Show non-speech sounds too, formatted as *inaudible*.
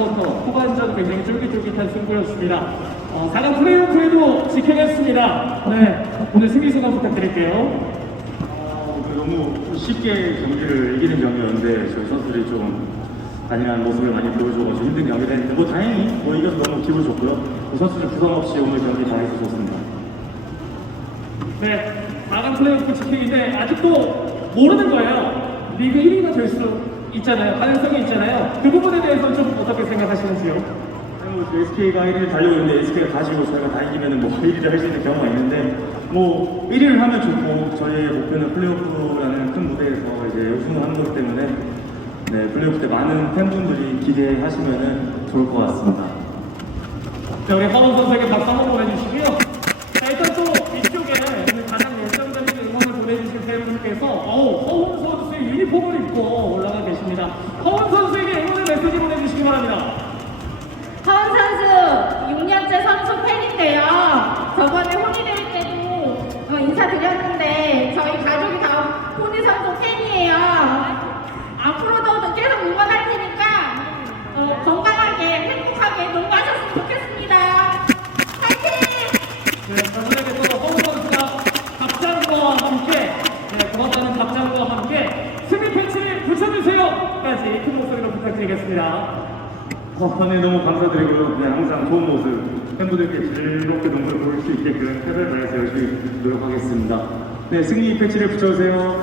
쿼터 후반전 굉장히 쫄깃쫄깃한 승부였습니다. 어, 4강 플레이오프에도 지켜냈습니다. 네, 오늘 승리 소감 부탁드릴게요. 어, 그 너무 쉽게 경기를 이기는 경기였는데 저희 선수들이 좀 단연한 모습을 많이 보여줘가지고 힘든 경기를 했는데 뭐 다행히 뭐 이겨서 너무 기분 좋고요. 그 선수들 부상 없이 오늘 경기 다 해서 좋습니다. 네, 4강 플레이오프 지키기인데 아직도 모르는 거예요. 리그 1위가 될 수 있잖아요. 가능성이 있잖아요. 그 부분에 대해서 좀 어떻게 생각하시는지요? 뭐 SK가 1위를 달리고 있는데 SK가 가지고 저희가 다 이기면 뭐 *laughs* 1위를 할 수 있는 경우가 있는데 뭐 1위를 하면 좋고 저희의 목표는 플레이오프라는 큰 무대에서 이제 우승을 하는 거기 때문에 네, 플레이오프 때 많은 팬분들이 기대하시면 좋을 것 같습니다. 자, 우리 허원 선수에게 박수 한번 보내주시고요. 자, 일단 또 이쪽에 오늘 가장 열정적인 응원을 보내주신 팬분께서 어우, 허원 선수의 유니폼을 입고 올라가 계십니다. 허원 선수 주세요! 까지 큰 목소리로 부탁드리겠습니다. 어, 네, 너무 감사드리고요. 네, 항상 좋은 모습, 팬분들께 즐겁게 농구를 보일 수 있게끔 최선을 다해서 열심히 노력하겠습니다. 네, 승리 패치를 붙여주세요.